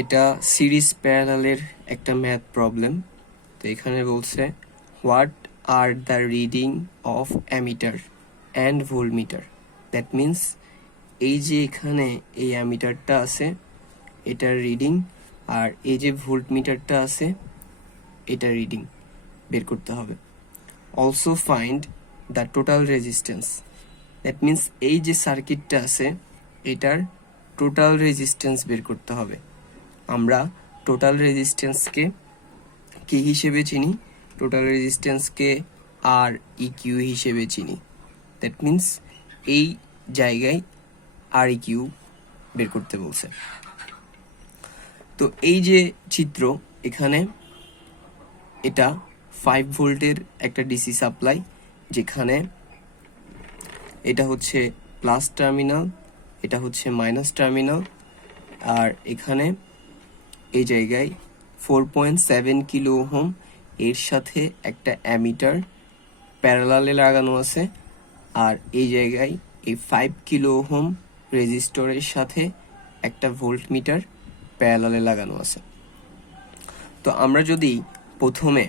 এটা সিরিজ প্যারালালের একটা math problem. তো এখানে বলছে what are the reading of ammeter and voltmeter. That means এই যে এখানে এই অ্যামিটারটা আছে এটার রিডিং, আর এই যে ভোল্টমিটারটা আছে এটার রিডিং বের করতে হবে। Also find the total resistance. That means এই যে সার্কিটটা আছে এটার টোটাল রেজিস্ট্যান্স বের করতে হবে। আমরা টোটাল রেজিস্ট্যান্সকে কি হিসেবে চিনি? টোটাল রেজিস্ট্যান্সকে আর ইকিউ হিসেবে চিনি। দ্যাট মিন্স এই জায়গায় আর ইকিউ বের করতে বলছে। তো এই যে চিত্র, এখানে এটা 5 ভোল্টের একটা ডিসি সাপ্লাই, যেখানে এটা হচ্ছে প্লাস টার্মিনাল, এটা হচ্ছে মাইনাস টার্মিনাল, আর এখানে এই জায়গায় 4.7 কিলো ওহম এর সাথে একটা অ্যামিটার প্যারালালে লাগানো আছে, আর এই জায়গায় এই 5 কিলো ওহম রেজিস্টরের সাথে একটা ভোল্টমিটার প্যারালালে লাগানো আছে। তো আমরা যদি প্রথমে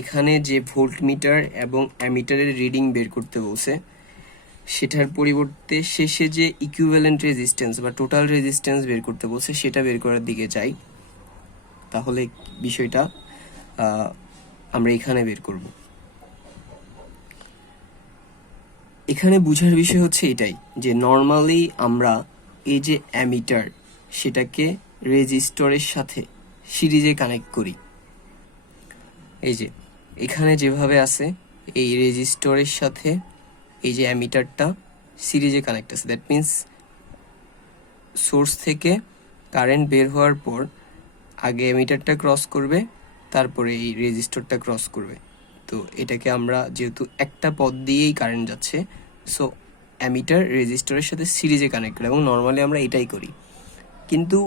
এখানে যে ভোল্টমিটার এবং অ্যামিটারের রিডিং বের করতে বলছে সেটার পরিবর্তে শেষে যে ইকুইভ্যালেন্ট রেজিস্ট্যান্স বা টোটাল রেজিস্ট্যান্স বের করতে বলছে সেটা বের করার দিকে যাই, তাহলে বিষয়টা আমরা এখানে বের করব। এখানে বুঝার বিষয় হচ্ছে এটাই যে নর্মালি আমরা এই যে অ্যামিটার সেটাকে রেজিস্টরের সাথে সিরিজে কানেক্ট করি। এই যে এখানে যেভাবে আছে এই রেজিস্টরের সাথে এই যে অ্যামিটারটা সিরিজে কানেক্ট আছে। দ্যাট মিন্স সোর্স থেকে কারেন্ট বের হওয়ার পর আগে অ্যামিটারটা ক্রস করবে, তারপরে এই রেজিস্টরটা ক্রস করবে। তো এটাকে আমরা যেহেতু একটা পথ দিয়েই কারেন্ট যাচ্ছে, সো অ্যামিটার রেজিস্টরের সাথে সিরিজে কানেক্ট করে, এবং নর্মালি আমরা এটাই করি। কিন্তু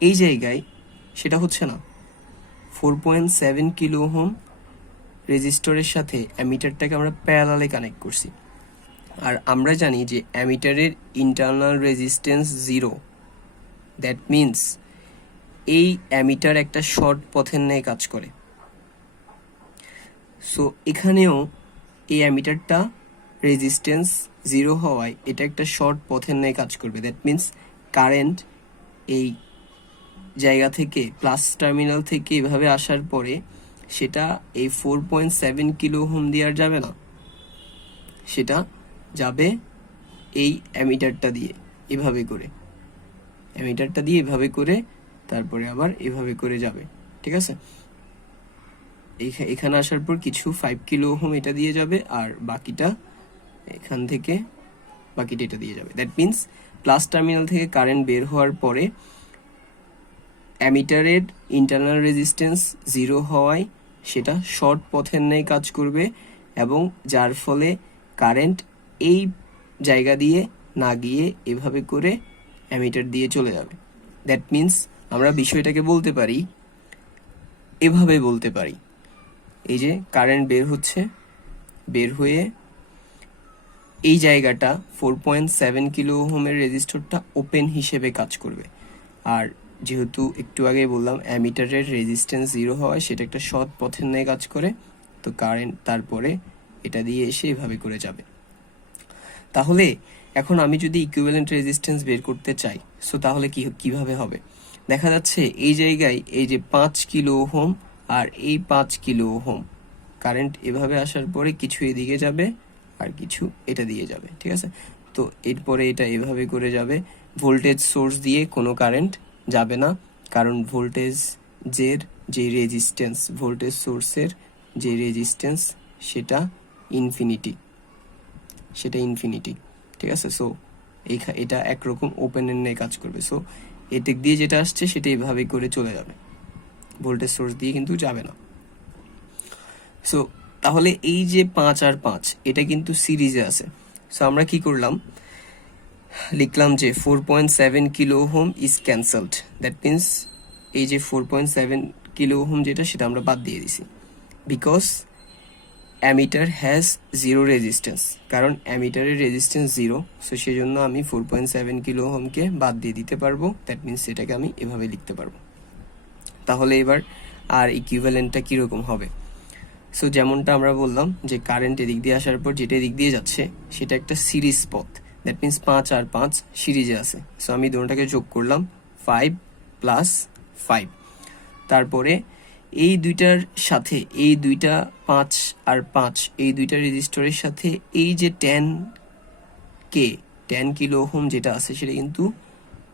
এই জায়গায় সেটা হচ্ছে না। 4.7 কিলো ওহম রেজিস্টরের সাথে অ্যামিটারটাকে আমরা প্যারালালে কানেক্ট করছি, আর আমরা জানি যে অ্যামিটারের ইন্টারনাল রেজিস্ট্যান্স 0। দ্যাট মিন্স এই অ্যামিটার একটা শর্ট পথের ন্যায় কাজ করে। সো এখানেও এই অ্যামিটারটা রেজিস্ট্যান্স 0 হওয়ায় এটা একটা শর্ট পথের ন্যায় কাজ করবে। দ্যাট মিন্স কারেন্ট এই জায়গা থেকে প্লাস টার্মিনাল থেকে এভাবে আসার পরে সেটা এই 4.7 কিলো ওহম দিয়ে আর যাবে না, সেটা যাবে এই অ্যামিটারটা দিয়ে এভাবে করে, অ্যামিটারটা দিয়ে এভাবে করে, তারপরে আবার এভাবে করে যাবে। ঠিক আছে, এখানে আসার পর কিছু 5 কিলো ওহম এটা দিয়ে যাবে, আর বাকিটা এখান থেকে বাকিটা এটা দিয়ে যাবে। দ্যাট মিন্স প্লাস টার্মিনাল থেকে কারেন্ট বের হওয়ার পরে অ্যামিটারের ইন্টারনাল রেজিস্ট্যান্স 0 হওয়ায় সেটা শর্ট পথের ন্যায় কাজ করবে, এবং যার ফলে কারেন্ট এই জায়গা দিয়ে না গিয়ে এভাবে করে অ্যামিটার দিয়ে চলে যাবে। দ্যাট মিন্স আমরা বিষয়টাকে বলতে পারি, এভাবে বলতে পারি, এই যে কারেন্ট বের হচ্ছে, বের হয়ে এই জায়গাটা 4.7 কিলো ওহমের রেজিস্টরটা ওপেন হিসেবে কাজ করবে, আর যেহেতু একটু আগে বললাম অ্যামিটারের রেজিস্ট্যান্স 0 হওয়ায় সেটা একটা শর্ট পথের ন্যায় কাজ করে, তো কারেন্ট তারপরে এটা দিয়ে এসে এভাবে করে যাবে। তাহলে এখন আমি যদি ইকুইভ্যালেন্ট রেজিস্ট্যান্স বের করতে চাই, সো তাহলে কিভাবে হবে? দেখা যাচ্ছে এই জায়গায় এই যে 5 কিলো ওহম আর এই 5 কিলো ওহম কারেন্ট এভাবে আসার পরে কিছু এদিকে যাবে আর কিছু এটা দিয়ে যাবে। ঠিক আছে, তো এরপরে এটা এভাবে করে যাবে। ভোল্টেজ সোর্স দিয়ে কোনো কারেন্ট যাবে না, কারণ ভোল্টেজের যে রেজিস্ট্যান্স, ভোল্টেজ সোর্সের যে রেজিস্ট্যান্স সেটা ইনফিনিটি। ঠিক আছে, সো এটা একরকম ওপেন এর নিয়ে কাজ করবে। সো এদিক দিয়ে যেটা আসছে সেটা এইভাবে করে চলে যাবে, ভোল্টেজ সোর্স দিয়ে কিন্তু যাবে না। সো তাহলে এই যে 5 আর 5 এটা কিন্তু সিরিজে আছে। সো আমরা কি করলাম, লিখলাম যে 4.7 kilo ohm is cancelled. That means এই যে 4.7 কিলো ওহম যেটা সেটা আমরা বাদ দিয়ে দিছি, because ammeter has zero resistance, কারণ অ্যামিটারের রেজিস্ট্যান্স জিরো, সো সেই জন্য আমি 4.7 কিলো ওহমকে বাদ দিয়ে দিতে পারবো। দ্যাট মিনস এটাকে আমি এভাবে লিখতে পারবো। তাহলে এবার আর ইকুইভ্যালেন্টটা কীরকম হবে? সো যেমনটা আমরা বললাম যে কারেন্ট এদিক দিয়ে আসার পর যেটা এদিক দিয়ে যাচ্ছে সেটা একটা সিরিজ পথ, দ্যাট মিনস 5 আর 5 সিরিজে আছে। সো আমি দুটোটাকে যোগ করলাম 5 প্লাস 5। তারপরে এই দুইটার সাথে এই দুইটা 5 আর 5 এই দুইটা রেজিস্টরের সাথে এই যে 10 কিলো ওহম যেটা আছে সেটা কিন্তু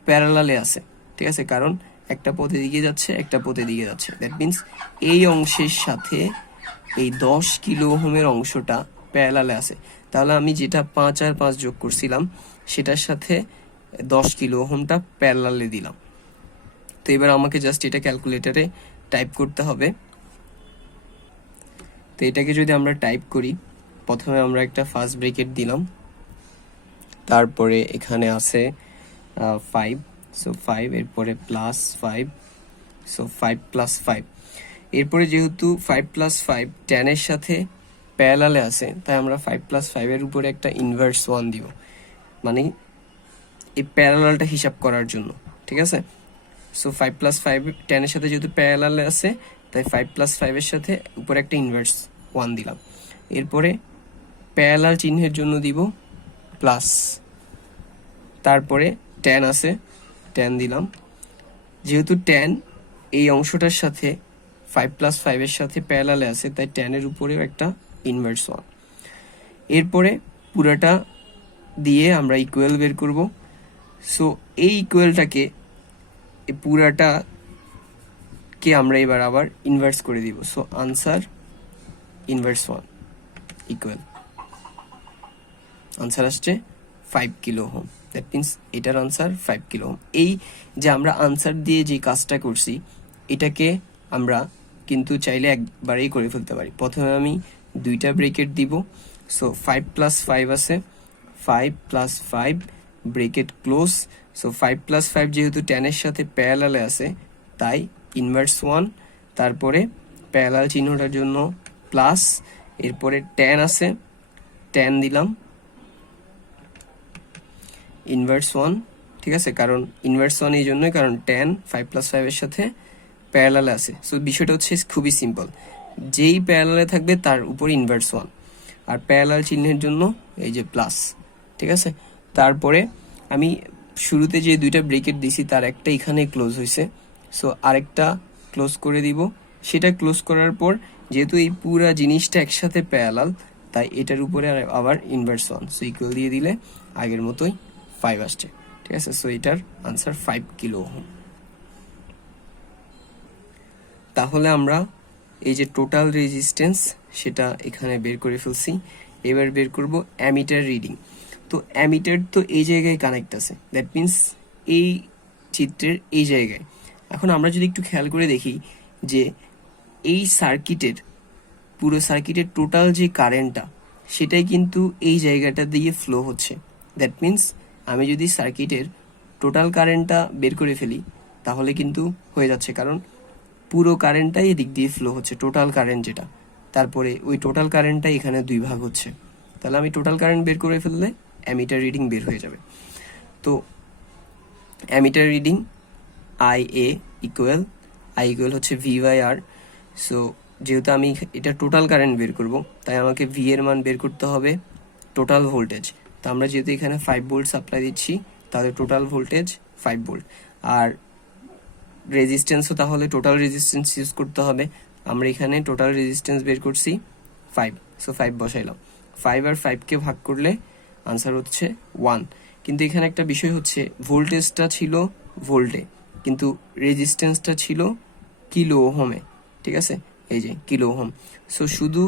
প্যারালালে আছে, ঠিক আছে, কারণ একটা পথে দিকে যাচ্ছে একটা পথে দিকে যাচ্ছে। দ্যাট মিনস এই অংশের সাথে এই 10 কিলো ওহমের অংশটা প্যারালালে আছে। তাহলে আমি যেটা 5 আর 5 যোগ করছিলাম সেটার সাথে 10 কিলো ওহমটা প্যারালালে দিলাম। তো এবার আমাকে জাস্ট এটা ক্যালকুলেটরে টাইপ করতে হবে। তো এটাকে যদি আমরা টাইপ করি, প্রথমে আমরা একটা ফার্স্ট ব্রেকেট দিলাম, তারপরে এখানে আছে 5, সো 5, এরপরে প্লাস 5, সো 5 প্লাস 5। এরপরে যেহেতু 5 প্লাস 5 10 এর সাথে প্যারালালে আছে, তাই আমরা 5 প্লাস 5 এর উপরে একটা ইনভার্স 1 দিব, মানে এই প্যারালালটা হিসাব করার জন্য, ঠিক আছে। সো 5 প্লাস 5 10 এর সাথে যেহেতু প্যারালালে আছে, তাই 5 প্লাস 5 এর সাথে উপরে একটা ইনভার্স 1 দিলাম। এরপরে প্যারালাল চিহ্নের জন্য দিব প্লাস, তারপরে 10 আছে 10 দিলাম। যেহেতু 10 এই অংশটার সাথে 5 প্লাস 5 এর সাথে প্যারালালে আছে, তাই 10 এর উপরেও একটা ইনভার্স 1। এরপরে পুরাটা দিয়ে আমরা ইকুয়াল বের করব। সো এই ইকুয়ালটাকে পুরাটাকে আমরা এবার আবার ইনভার্স করে দিব। So answer inverse 1 equal answer আসছে 5 কিলো ওহম। দ্যাট মিনস এটার আনসার 5 কিলো ওহম। এই যে আমরা আনসার দিয়ে যে কাজটা করছি এটাকে আমরা কিন্তু চাইলে একবারেই করে ফেলতে পারি। প্রথমে আমি দুইটা ব্রেকেট দিব। সো 5 প্লাস 5 আছে, 5 plus 5 bracket close. So 5 plus 5 যেহেতু 10 এর সাথে প্যারালালে আছে, তাই ইনভার্স 1, তারপরে প্যারালাল চিহ্নটার জন্য প্লাস, এরপরে 10 আছে 10 দিলাম, ইনভার্স 1, ঠিক আছে, কারণ ইনভার্স 1 এই জন্যই কারণ 10 5 প্লাস 5 এর সাথে প্যারালালে আছে। সো বিষয়টা হচ্ছে খুবই সিম্পল, যেই প্যারালালে থাকবে তার উপর ইনভার্স 1, আর প্যারালাল চিহ্নের জন্য এই যে প্লাস, ঠিক আছে। তারপরে আমি শুরুতে যে দুইটা ব্রেকেট দিছি তার একটা এখানে ক্লোজ হয়েছে, সো আরেকটা ক্লোজ করে দিব। সেটা ক্লোজ করার পর যেহেতু এই পুরা জিনিসটা একসাথে প্যারালাল, তাই এটার উপরে আবার ইনভার্স 1, সো ইকুয়াল দিয়ে দিলে আগের মতোই 5 আসছে, ঠিক আছে। সো এটার আনসার 5 কিলো ওহম। তাহলে আমরা এই যে টোটাল রেজিস্ট্যান্স সেটা এখানে বের করে ফেলছি। এবার বের করব অ্যামিটার রিডিং। তো অ্যামিটার তো এই জায়গায় কানেক্ট আছে, দ্যাট মিনস এই চিত্রের এই জায়গায়। এখন আমরা যদি একটু খেয়াল করে দেখি যে এই সার্কিটের পুরো সার্কিটের টোটাল যে কারেন্টটা সেটাই কিন্তু এই জায়গাটা দিয়ে ফ্লো হচ্ছে। দ্যাট মিনস আমি যদি সার্কিটের টোটাল কারেন্টটা বের করে ফেলি তাহলে কিন্তু হয়ে যাচ্ছে, কারণ পুরো কারেন্টটাই এদিক দিয়ে ফ্লো হচ্ছে, টোটাল কারেন্ট যেটা। তারপরে ওই টোটাল কারেন্টটা এখানে দুই ভাগ হচ্ছে, তাহলে আমি টোটাল কারেন্ট বের করে ফেললে অ্যামিটার রিডিং বের হয়ে যাবে। তো অ্যামিটার রিডিং আই ইকুয়াল হচ্ছে V/R। সো যেহেতু আমি এটা টোটাল কারেন্ট বের করব, তাই আমাকে ভি এর মান বের করতে হবে টোটাল ভোল্টেজ। তো আমরা যেহেতু এখানে 5 ভোল্ট সাপ্লাই দিচ্ছি, তাহলে টোটাল ভোল্টেজ 5 ভোল্ট। আর রেজিস্ট্যান্সও তাহলে টোটাল রেজিস্ট্যান্স ইউজ করতে হবে। আমরা এখানে টোটাল রেজিস্ট্যান্স বের করছি 5, সো 5 বসাইলাম। 5 আর 5কে ভাগ করলে আনসার হচ্ছে 1। কিন্তু এখানে একটা বিষয় হচ্ছে, ভোল্টেজটা ছিল ভোল্টে কিন্তু রেজিস্ট্যান্সটা ছিল কিলো ওহমে, ঠিক আছে, এই যে কিলো ওহম। সো শুধু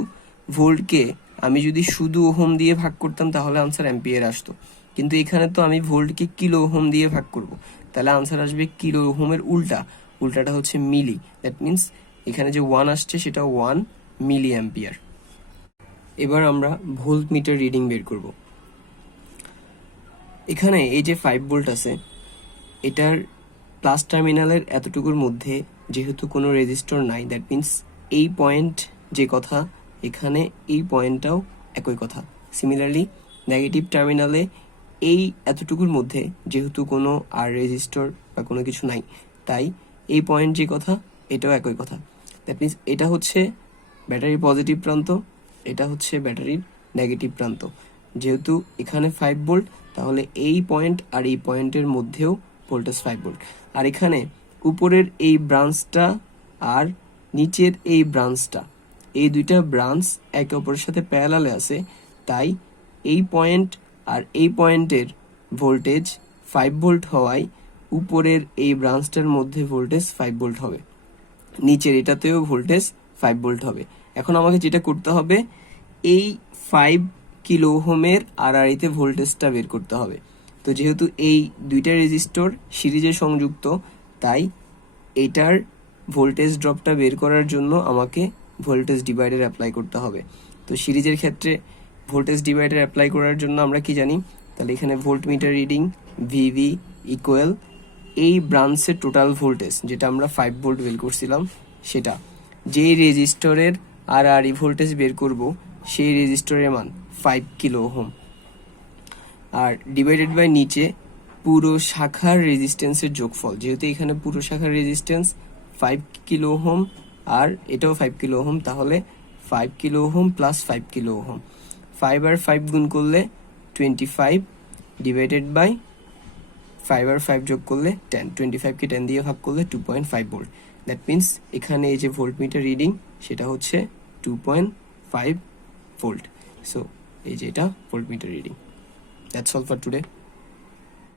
ভোল্টকে আমি যদি শুধু ওহম দিয়ে ভাগ করতাম তাহলে আনসার অ্যাম্পিয়ার আসতো, কিন্তু এখানে তো আমি ভোল্টকে কিলো ওহম দিয়ে ভাগ করব, তাহলে আনসার আসবে কিলো ওহমের উল্টাটা হচ্ছে মিলি। দ্যাট মিনস এখানে যে 1 আসছে সেটা 1 মিলি অ্যাম্পিয়ার। এবার আমরা ভোল্ট মিটার রিডিং বের করব। এখানে এই যে 5 ভোল্ট আছে, এটার প্লাস টার্মিনালের এতটুকুর মধ্যে যেহেতু কোনো রেজিস্টর নাই, দ্যাট মিনস এই পয়েন্ট যে কথা এখানে এই পয়েন্টটাও একই কথা। সিমিলারলি নেগেটিভ টার্মিনালে এই এতটুকুর মধ্যে যেহেতু কোনো আর রেজিস্টর বা কোনো কিছু নাই, তাই এই পয়েন্ট যে কথা এটাও একই কথা। দ্যাট মিনস এটা হচ্ছে ব্যাটারির পজিটিভ প্রান্ত, এটা হচ্ছে ব্যাটারির নেগেটিভ প্রান্ত। যেহেতু এখানে 5 ভোল্ট, তাহলে এই পয়েন্ট আর এই পয়েন্টের মধ্যেও ভোল্টেজ 5 ভোল্ট। আর এখানে উপরের এই ব্রাঞ্চটা আর নিচের এই ব্রাঞ্চটা, এই দুইটা ব্রাঞ্চ একে অপরের সাথে প্যারালালে আছে, তাই এই পয়েন্ট আর এই পয়েন্টের ভোল্টেজ 5 ভোল্ট হওয়ায় উপরের এই ব্রাঞ্চটার মধ্যে ভোল্টেজ 5 ভোল্ট হবে, নিচের এটাতেও ভোল্টেজ 5 ভোল্ট হবে। এখন আমাকে যেটা করতে হবে, এই 5 কিলো ওহমের আড়াআড়িতে ভোল্টেজটা বের করতে হবে। তো যেহেতু এই দুইটা রেজিস্টর সিরিজে সংযুক্ত, তাই এটার ভোল্টেজ ড্রপটা বের করার জন্য আমাকে ভোল্টেজ ডিভাইডার অ্যাপ্লাই করতে হবে। তো সিরিজের ক্ষেত্রে ভোল্টেজ ডিভাইডার অ্যাপ্লাই করার জন্য আমরা কি জানি, তাহলে এখানে ভোল্টমিটার রিডিং ভিভি ইকুয়াল এই ব্রাঞ্চের টোটাল ভোল্টেজ, যেটা আমরা 5 ভোল্ট বের করছিলাম, সেটা যেই রেজিস্টরের আর ভোল্টেজ বের করব সেই রেজিস্টরের মান 5 কিলো ওহম, আর ডিভাইডেড বাই নিচে পুরো শাখার রেজিস্ট্যান্সের যোগফল। যেহেতু এখানে পুরো শাখার রেজিস্ট্যান্স 5 কিলো ওহম আর এটাও 5 কিলো ওহম, তাহলে 5 kilo ohm plus 5 kilo ohm, 5 আর 5 গুণ করলে 25 ডিভাইডেড বাই 5 আর 5 যোগ করলে 10, 25কে 10 দিয়ে ভাগ করলে 2.5 ভোল্ট। দ্যাট মিনস এখানে এই যে ভোল্টমিটার রিডিং সেটা হচ্ছে 2.5 ভোল্ট। সো এই যে এটা voltmeter reading. That's all for today.